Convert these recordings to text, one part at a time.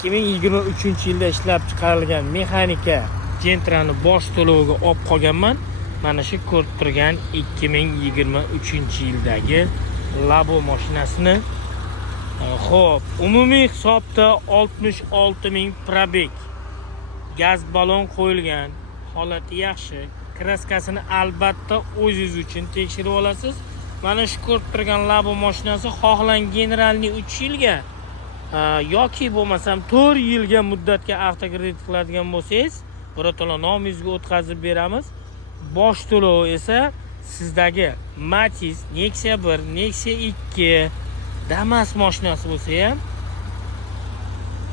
2023-yilda ishlab chiqarilgan mexanika Gentrani bosh to'loviga olib qolganman. Mana shu ko'rib turgan 2023-yildagi Labo mashinasini. Xo'p, umumiy hisobda 66.000 probeg. Gaz balon qo'yilgan, holati yaxshi. Kraskasini albatta o'zingiz uchun tekshirib olasiz. Mana shu ko'rib turgan Labo mashinasi xohlang generalni 3 yilga yoki bo'lmasam 4 yilga muddatga avtokredit qiladigan bo'lsangiz, birato'la nomingizga o'tkazib beramiz. Bosh to'lov esa sizdagi Matiz, Nexia 1, Nexia 2, Damas mashinasi bo'lsa ham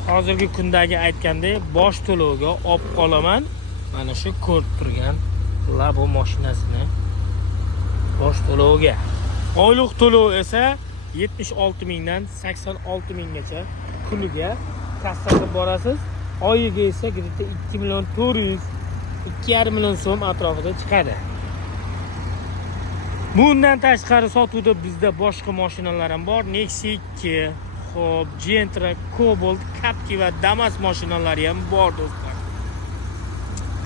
hozirgi kundagi aytgandek bosh to'lovga olib qolaman. Mana shu ko'rib turgan Labo mashinasini bosh to'lovga. Oylik to'lov esa 76.000 dan 86.000 gacha kuniga kassaga borasiz. Oyiga esa 2.400.2,5 million so'm atrofida chiqadi. Bundan tashqari sotuvda bizda boshqa mashinalar ham bor. Nexia 2, xo'p, Gentra, Cobalt, Captiva va Damas mashinalari ham bor do'stlar.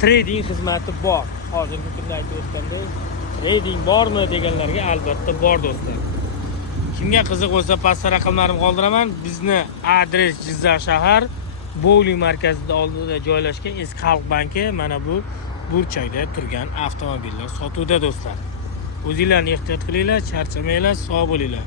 Trading xizmati bor. Hozirgi kunda aytayotgandek, trading bormi deganlarga albatta bor do'stlar. Kimga qiziq bo'lsa, pastda raqamlarimni qoldiraman. Bizni adres Jizzax shahar Bowling markazida oldida joylashgan Eski Xalq banki. Mana bu burchakda turgan avtomobillar sotuvda do'stlar. O'zinglarni ehtiyot qilinglar, charchamanglar, sog' bo'linglar.